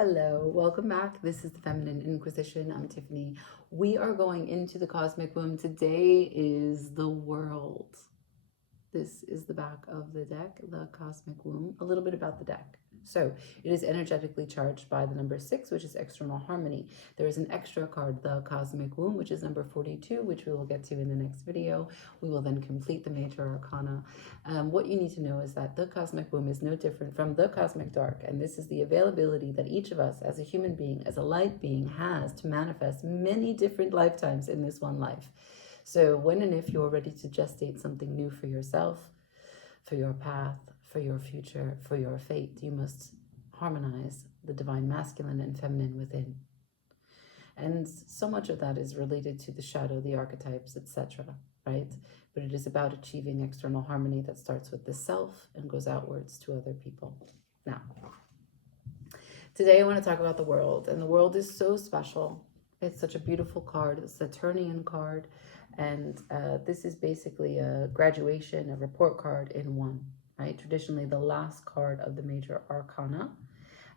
Hello, welcome back. This is the Feminine Inquisition. I'm Tiffany. We are going into the cosmic womb. Today is the world. This is the back of the deck, the cosmic womb. A little bit about the deck. So it is energetically charged by the number 6, which is external harmony. There is an extra card, the cosmic womb, which is number 42, which we will get to in the next video. We will then complete the major arcana. What you need to know is that the cosmic womb is no different from the cosmic dark. And this is the availability that each of us as a human being, as a light being, has to manifest many different lifetimes in this one life. So when and if you're ready to gestate something new for yourself, for your path, for your future, for your fate, you must harmonize the divine masculine and feminine within. And so much of that is related to the shadow, the archetypes, etc., right? But it is about achieving external harmony that starts with the self and goes outwards to other people. Now, today I want to talk about the world, and the world is so special. It's such a beautiful card. It's a Saturnian card, and this is basically a graduation, a report card in one, right? Traditionally, the last card of the major arcana.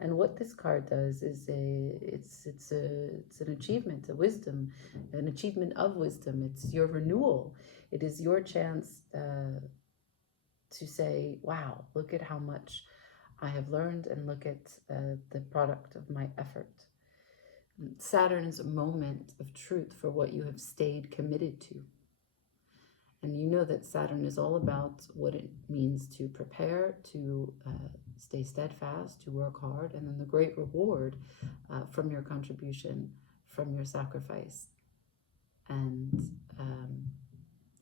And what this card does is it's an achievement, a wisdom, an achievement of wisdom. It's your renewal. It is your chance to say, wow, look at how much I have learned, and look at the product of my effort. Saturn's moment of truth for what you have stayed committed to. And you know that Saturn is all about what it means to prepare, to stay steadfast, to work hard, and then the great reward from your contribution, from your sacrifice, and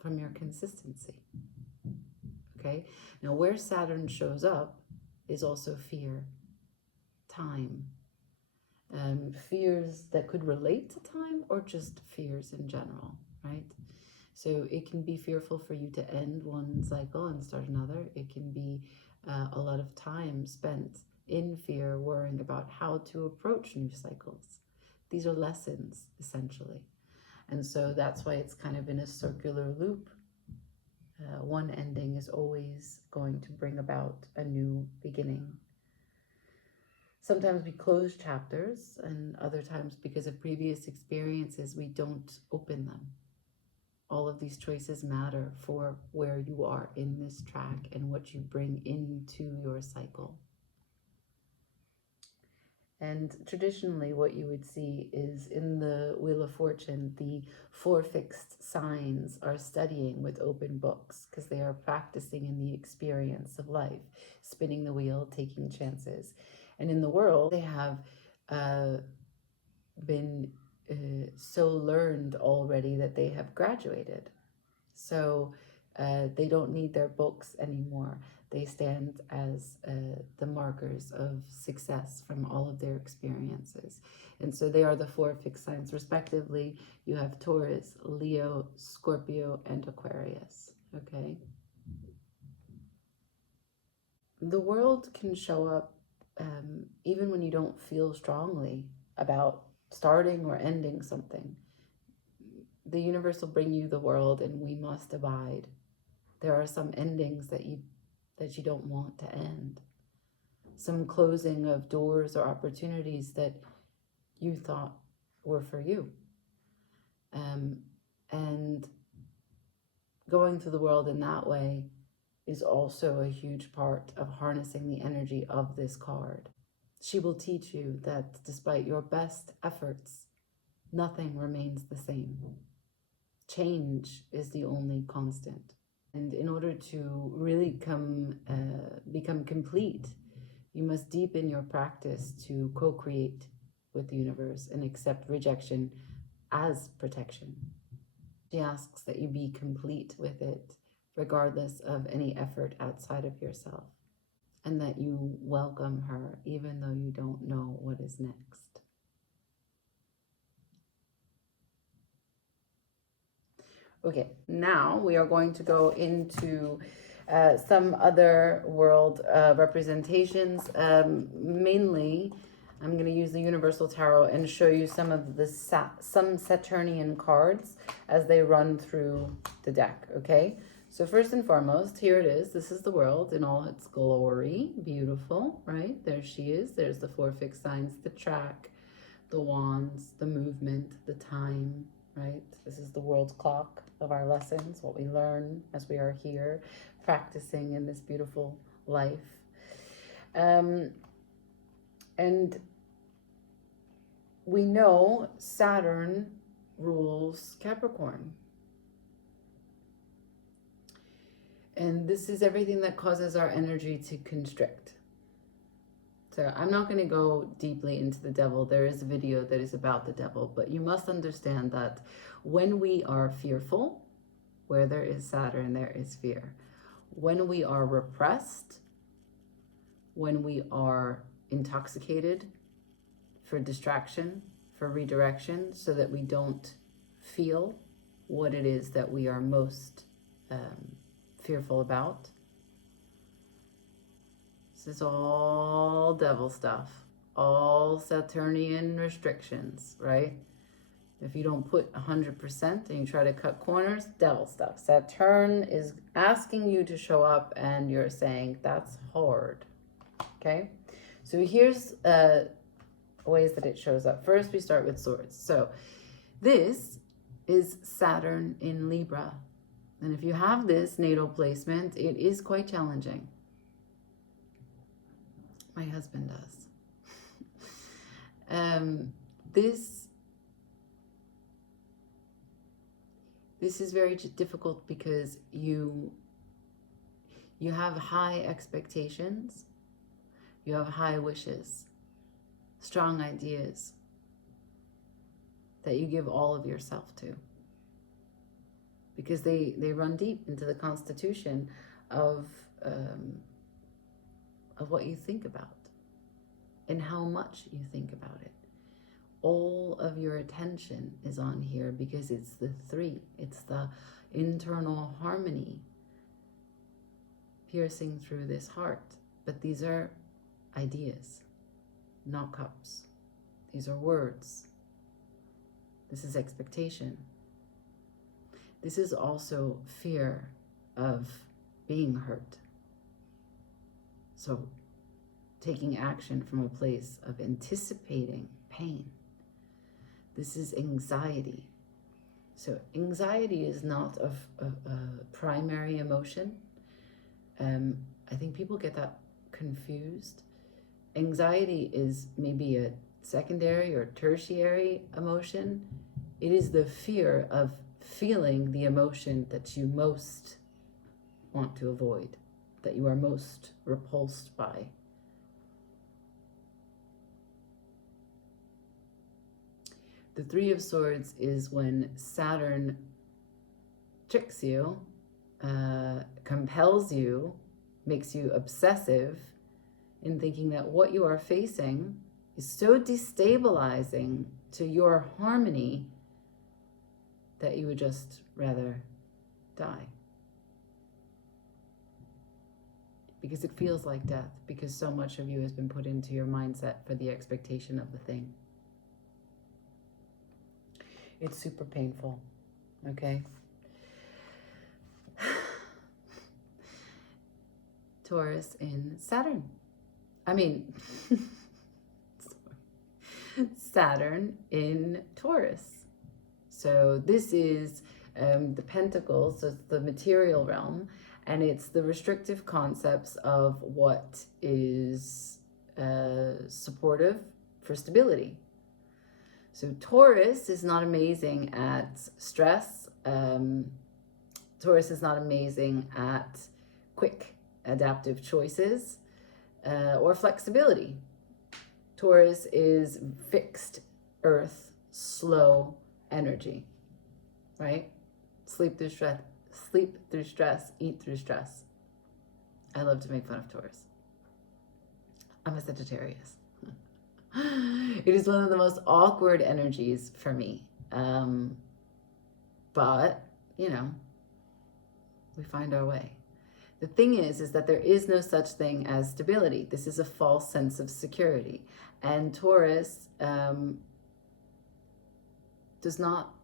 from your consistency. Okay? Now, where Saturn shows up is also fear, time, fears that could relate to time, or just fears in general, right? So it can be fearful for you to end one cycle and start another. It can be a lot of time spent in fear, worrying about how to approach new cycles. These are lessons, essentially. And so that's why it's kind of in a circular loop. One ending is always going to bring about a new beginning. Sometimes we close chapters, and other times, because of previous experiences, we don't open them. All of these choices matter for where you are in this track and what you bring into your cycle. And traditionally, what you would see is in the Wheel of Fortune, the 4 fixed signs are studying with open books because they are practicing in the experience of life, spinning the wheel, taking chances. And in the world, they have been so learned already that they have graduated. So they don't need their books anymore. They stand as the markers of success from all of their experiences. And so they are the 4 fixed signs, respectively. You have Taurus, Leo, Scorpio, and Aquarius, okay? The world can show up even when you don't feel strongly about starting or ending something. The universe will bring you the world, and we must abide. There are some endings that you don't want to end. Some closing of doors or opportunities that you thought were for you. And going through the world in that way is also a huge part of harnessing the energy of this card. She will teach you that despite your best efforts, nothing remains the same. Change is the only constant. And in order to really become complete, you must deepen your practice to co-create with the universe and accept rejection as protection. She asks that you be complete with it, regardless of any effort outside of yourself, and that you welcome her even though you don't know what is next. Okay, now we are going to go into some other world representations. Mainly, I'm going to use the Universal Tarot and show you some of the some Saturnian cards as they run through the deck, okay? So first and foremost, here it is. This is the world in all its glory. Beautiful, right? There she is. There's the 4 fixed signs, the track, the wands, the movement, the time, right? This is the world clock of our lessons, what we learn as we are here practicing in this beautiful life. And we know Saturn rules Capricorn. And this is everything that causes our energy to constrict. So I'm not going to go deeply into the devil. There is a video that is about the devil, but you must understand that when we are fearful, where there is Saturn, there is fear. When we are repressed, when we are intoxicated for distraction, for redirection, so that we don't feel what it is that we are most fearful about. This is all devil stuff, all Saturnian restrictions, right? If you don't put 100% and you try to cut corners, devil stuff. Saturn is asking you to show up and you're saying, that's hard, okay? So here's ways that it shows up. First, we start with swords. So this is Saturn in Libra. And if you have this natal placement, it is quite challenging. My husband does. This is very difficult because you have high expectations, you have high wishes, strong ideas that you give all of yourself to. Because they run deep into the constitution of what you think about and how much you think about it. All of your attention is on here because it's the 3. It's the internal harmony piercing through this heart. But these are ideas, not cups. These are words. This is expectation. This is also fear of being hurt. So taking action from a place of anticipating pain. This is anxiety. So anxiety is not a primary emotion. I think people get that confused. Anxiety is maybe a secondary or tertiary emotion. It is the fear of feeling the emotion that you most want to avoid, that you are most repulsed by. The 3 of Swords is when Saturn tricks you, compels you, makes you obsessive in thinking that what you are facing is so destabilizing to your harmony that you would just rather die. Because it feels like death, because so much of you has been put into your mindset for the expectation of the thing. It's super painful, okay? Taurus in Saturn. Saturn in Taurus. So this is the Pentacles, so it's the material realm, and it's the restrictive concepts of what is supportive for stability. So Taurus is not amazing at stress. Taurus is not amazing at quick adaptive choices or flexibility. Taurus is fixed earth, slow energy, right? Sleep through stress, eat through stress. I love to make fun of Taurus. I'm a Sagittarius. It is one of the most awkward energies for me. But, you know, we find our way. The thing is that there is no such thing as stability. This is a false sense of security. And Taurus does not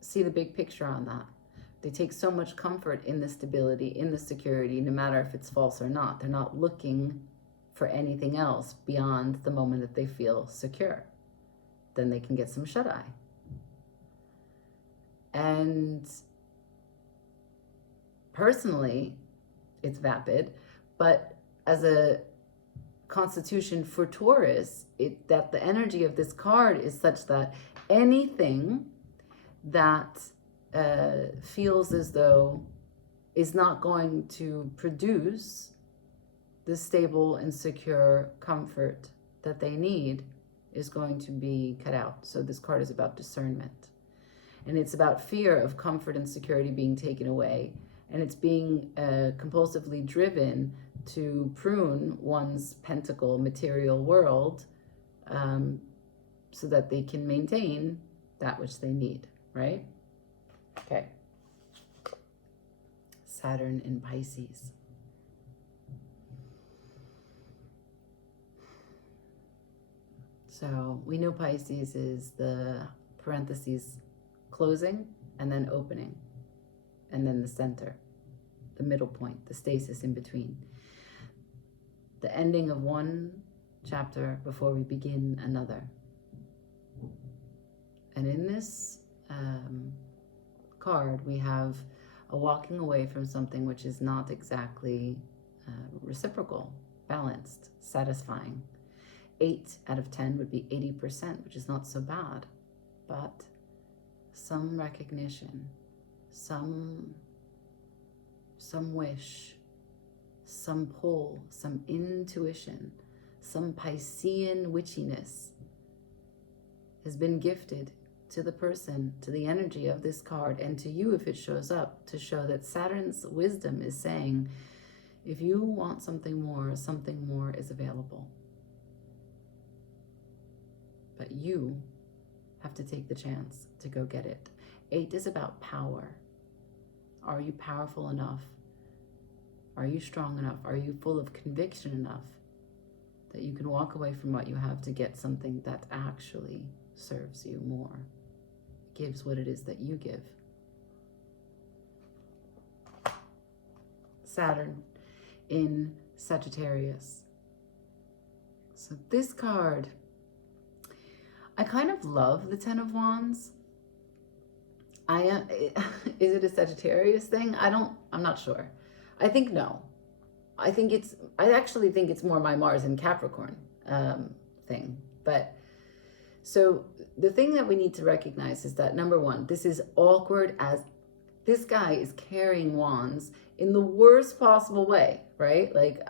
see the big picture on that. They take so much comfort in the stability, in the security, no matter if it's false or not. They're not looking for anything else beyond the moment that they feel secure. Then they can get some shut-eye. And personally, it's vapid, but as a constitution for Taurus, that the energy of this card is such that anything that feels as though is not going to produce the stable and secure comfort that they need is going to be cut out. So this card is about discernment. And it's about fear of comfort and security being taken away. And it's being compulsively driven to prune one's pentacle material world so that they can maintain that which they need, right? Okay. Saturn in Pisces. So we know Pisces is the parentheses closing and then opening, and then the center, the middle point, the stasis in between. The ending of one chapter before we begin another. And in this card, we have a walking away from something which is not exactly reciprocal, balanced, satisfying. 8 out of 10 would be 80%, which is not so bad, but some recognition, some wish, some pull, some intuition, some Piscean witchiness has been gifted to the person, to the energy of this card, and to you if it shows up, to show that Saturn's wisdom is saying, if you want something more is available. But you have to take the chance to go get it. 8 is about power. Are you powerful enough? Are you strong enough? Are you full of conviction enough that you can walk away from what you have to get something that actually serves you more, gives what it is that you give? Saturn in Sagittarius. So this card, I kind of love the 10 of Wands. Is it a Sagittarius thing? I'm not sure. I think no. I actually think it's more my Mars in Capricorn thing. But so the thing that we need to recognize is that, number one, this is awkward as this guy is carrying wands in the worst possible way, right? Like,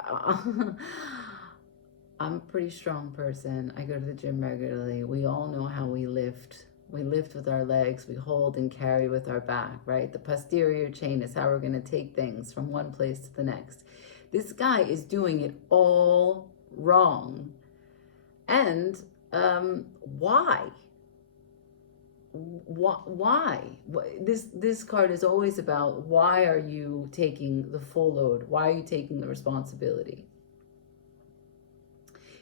I'm a pretty strong person. I go to the gym regularly. We all know how we lift. We lift with our legs. We hold and carry with our back, right? The posterior chain is how we're going to take things from one place to the next. This guy is doing it all wrong. And why? Why? This card is always about, why are you taking the full load? Why are you taking the responsibility?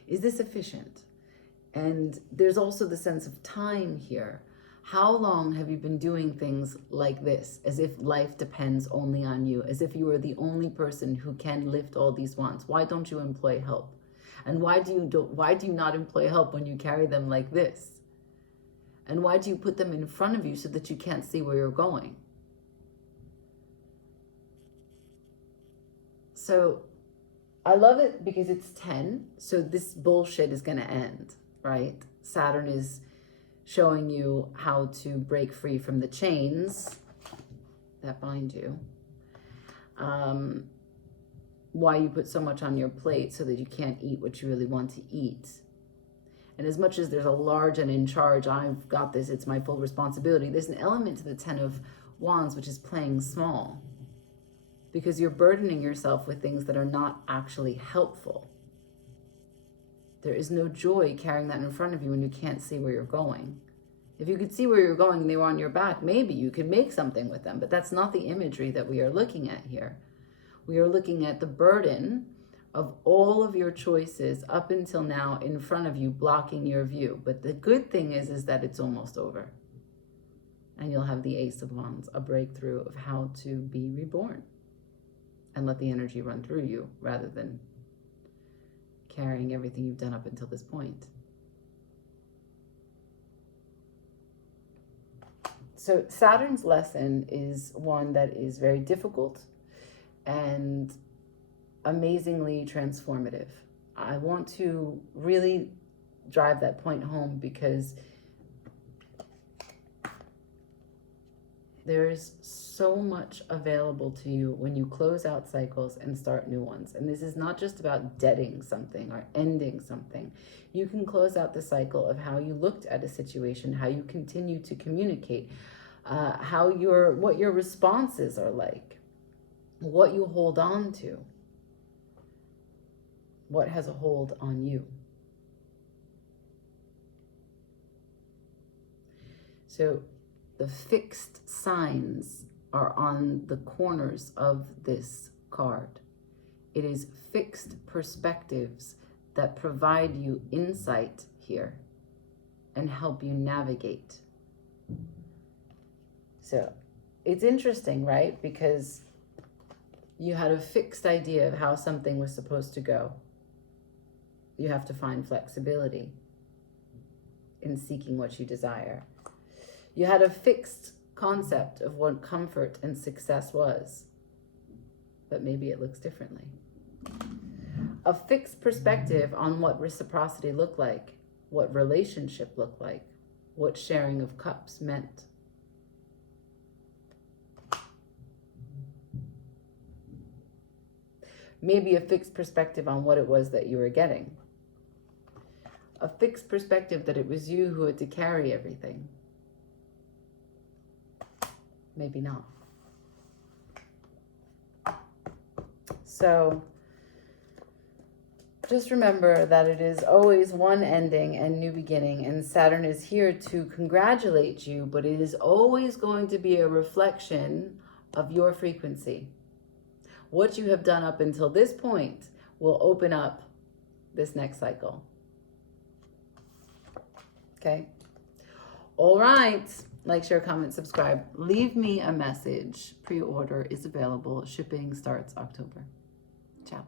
Is this efficient? And there's also the sense of time here. How long have you been doing things like this, as if life depends only on you, as if you are the only person who can lift all these wands? Why don't you employ help? And why do you not employ help when you carry them like this? And why do you put them in front of you so that you can't see where you're going? So I love it because it's 10, so this bullshit is going to end, right? Saturn is showing you how to break free from the chains that bind you. Why you put so much on your plate so that you can't eat what you really want to eat. And as much as there's a large and in charge, I've got this, it's my full responsibility, there's an element to the 10 of Wands which is playing small. Because you're burdening yourself with things that are not actually helpful. There is no joy carrying that in front of you when you can't see where you're going. If you could see where you're going and they were on your back, maybe you could make something with them, but that's not the imagery that we are looking at here. We are looking at the burden of all of your choices up until now in front of you, blocking your view. But the good thing is that it's almost over. And you'll have the Ace of Wands, a breakthrough of how to be reborn and let the energy run through you rather than carrying everything you've done up until this point. So Saturn's lesson is one that is very difficult and amazingly transformative. I want to really drive that point home because there's so much available to you when you close out cycles and start new ones. And this is not just about deading something or ending something. You can close out the cycle of how you looked at a situation, how you continue to communicate, what your responses are like, what you hold on to, what has a hold on you. So the fixed signs are on the corners of this card. It is fixed perspectives that provide you insight here and help you navigate. So it's interesting, right? Because you had a fixed idea of how something was supposed to go. You have to find flexibility in seeking what you desire. You had a fixed concept of what comfort and success was, but maybe it looks differently. A fixed perspective on what reciprocity looked like, what relationship looked like, what sharing of cups meant. Maybe a fixed perspective on what it was that you were getting. A fixed perspective that it was you who had to carry everything. Maybe not. So just remember that it is always one ending and new beginning, and Saturn is here to congratulate you, but it is always going to be a reflection of your frequency. What you have done up until this point will open up this next cycle. Okay? All right. Like, share, comment, subscribe. Leave me a message. Pre-order is available. Shipping starts October. Ciao.